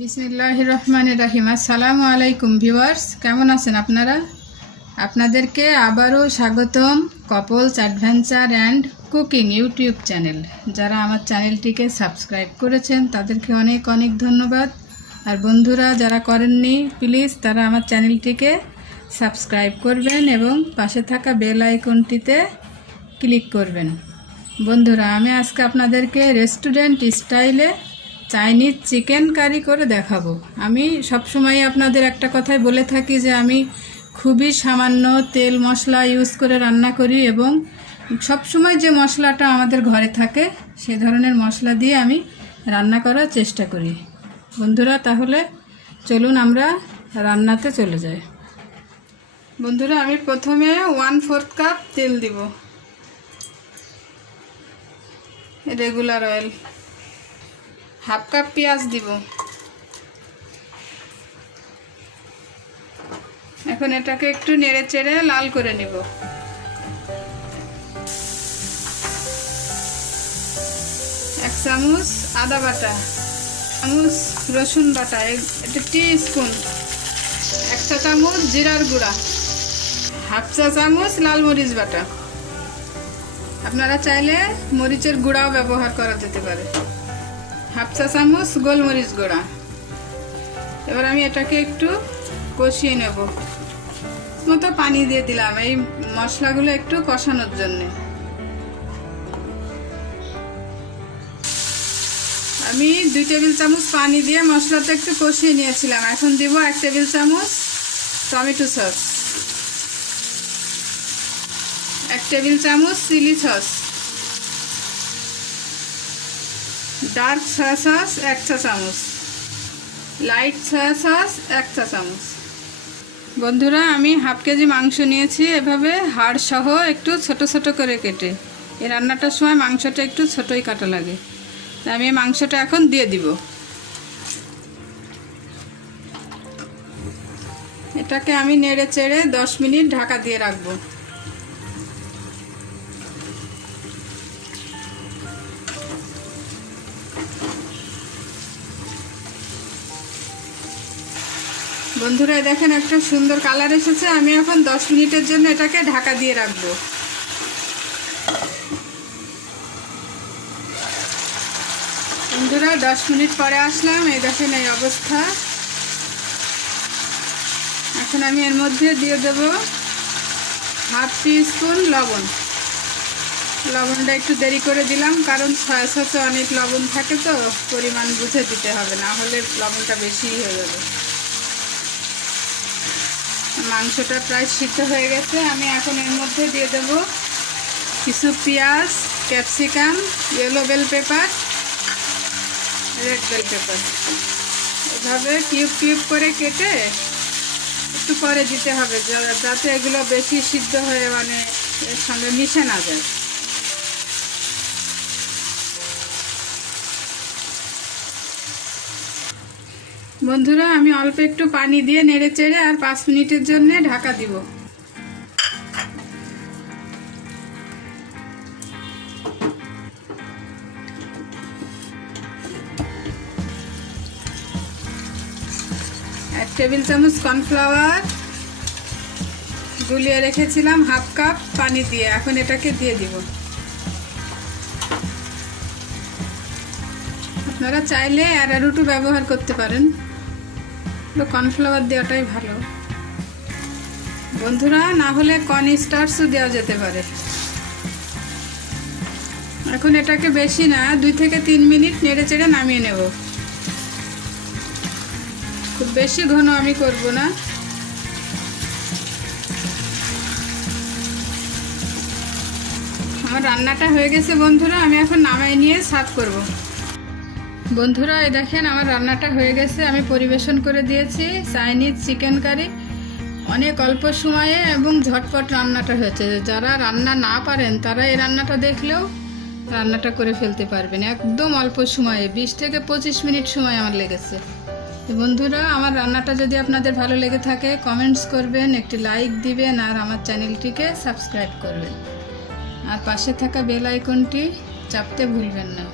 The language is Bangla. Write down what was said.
বিসমিল্লাহির রহমানির রহিম। আসসালামু আলাইকুম ভিউয়ার্স, কেমন আছেন আপনারা? আপনাদেরকে আবারও স্বাগতম couples adventure and cooking YouTube channel. যারা আমার চ্যানেলটিকে সাবস্ক্রাইব করেছেন তাদেরকে অনেক অনেক ধন্যবাদ। আর বন্ধুরা যারা করেননি, প্লিজ তারা আমার চ্যানেলটিকে সাবস্ক্রাইব করবেন এবং পাশে থাকা বেল আইকনটিতে ক্লিক করবেন। বন্ধুরা, আমি আজকে আপনাদেরকে রেস্টুরেন্ট স্টাইলে চাইনিজ চিকেন কারি করে দেখাবো। আমি সবসময় আপনাদের একটা কথাই বলে থাকি যে আমি খুবই সামান্য তেল মশলা ইউজ করে রান্না করি এবং সবসময় যে মশলাটা আমাদের ঘরে থাকে সে ধরনের মশলা দিয়ে আমি রান্না করার চেষ্টা করি। বন্ধুরা, তাহলে চলুন আমরা রান্নাতে চলে যাই। বন্ধুরা, আমি প্রথমে 1/4 কাপ তেল দিব, রেগুলার অয়েল। 1/2 কাপ পেঁয়াজ দিব। এখন এটাকে একটু নেড়ে চেড়ে লাল করে নিব। 1 চামচ আদা বাটা, চামচ রসুন বাটা, এটা টিস্পুন। 1 চা চামচ জিরার গুঁড়া, 1/2 চা চামচ লাল মরিচ বাটা। আপনারা চাইলে মরিচের গুঁড়াও ব্যবহার করা যেতে পারে। 1/2 চা চামচ গোলমরিচ গুঁড়া। এবার আমি এটাকে একটু কষিয়ে নেব। মতো পানি দিয়ে দিলাম এই মশলাগুলো একটু কষানোর জন্য। আমি 2 টেবিল চামচ পানি দিয়ে মশলাটা একটু কষিয়ে নিয়েছিলাম। এখন দিব 1 টেবিল চামচ টমেটো সস, 1 টেবিল চামচ chilli sauce, dark soya sauce 1 চা চামচ, লাইট সয়া সস 1 চা চামচ। বন্ধুরা, আমি 1/2 কেজি মাংস নিয়েছি, এভাবে হাড় সহ একটু ছোট ছোট করে কেটে। এই রান্নাটার সময় মাংসটা একটু ছোটই কাটা লাগে। তাই আমি মাংসটা এখন দিয়ে দিব। এটাকে আমি নেড়ে চেড়ে 10 মিনিট ঢাকা দিয়ে রাখবো। বন্ধুরা, দেখেন একটা সুন্দর কালার এসেছে। আমি এখন 10 মিনিটের জন্য এটাকে ঢাকা দিয়ে রাখবো। বন্ধুরা, 10 মিনিট পরে আসলাম। এই দেখেন এই অবস্থা। এখন আমি এর মধ্যে দিয়ে দেব 1/2 টিস্পুন লবণ। লবণটা একটু দেরি করে দিলাম, কারণ সয়া সসে অনেক লবণ থাকে, তো পরিমাণ বুঝে দিতে হবে, না হলে লবণটা বেশি হয়ে যাবে। মাংসটা প্রায় সিদ্ধ হয়ে গেছে। আমি এখন এর মধ্যে দিয়ে দেব কিছু পেঁয়াজ, capsicum, yellow bell pepper, red bell pepper. এভাবে কিউব কিউব করে কেটে একটু পরে দিতে হবে, যাতে এগুলো বেশি সিদ্ধ হয়ে এর সঙ্গে মিশে না যায়। বন্ধুরা, আমি অল্প একটু পানি দিয়ে নেড়ে চেড়ে আর 5 মিনিটের জন্য ঢাকা দিব। এক টেবিল চামচ কর্নফ্লাওয়ার গুলিয়ে রেখেছিলাম 1/2 কাপ পানি দিয়ে। এখন এটাকে দিয়ে দিব। আপনারা চাইলে অ্যারারুটও ব্যবহার করতে পারেন, কর্নফ্লাওয়ার দেওয়াটাই ভালো। বন্ধুরা, না হলে কর্ন স্টার্চও দেওয়া যেতে পারে। এখন এটাকে বেশি না 2 থেকে 3 মিনিট নেড়ে চেড়ে নামিয়ে নেব। খুব বেশি ঘন আমি করব না। আমার রান্নাটা হয়ে গেছে বন্ধুরা, আমি এখন নামাই নিয়ে সার্ভ করব। বন্ধুরা, এই দেখেন আমার রান্নাটা হয়ে গেছে। আমি পরিবেশন করে দিয়েছি চাইনিজ চিকেন কারি। অনেক অল্প সময়ে এবং ঝটপট রান্নাটা হয়েছে। যারা রান্না না পারেন তারা এই রান্নাটা দেখলেও রান্নাটা করে ফেলতে পারবেন একদম অল্প সময়ে। 20 থেকে 25 মিনিট সময় আমার লেগেছে। বন্ধুরা, আমার রান্নাটা যদি আপনাদের ভালো লেগে থাকে কমেন্টস করবেন, একটি লাইক দিবেন আর আমার চ্যানেলটিকে সাবস্ক্রাইব করবেন। আর পাশে থাকা বেল আইকনটি চাপতে ভুলবেন না।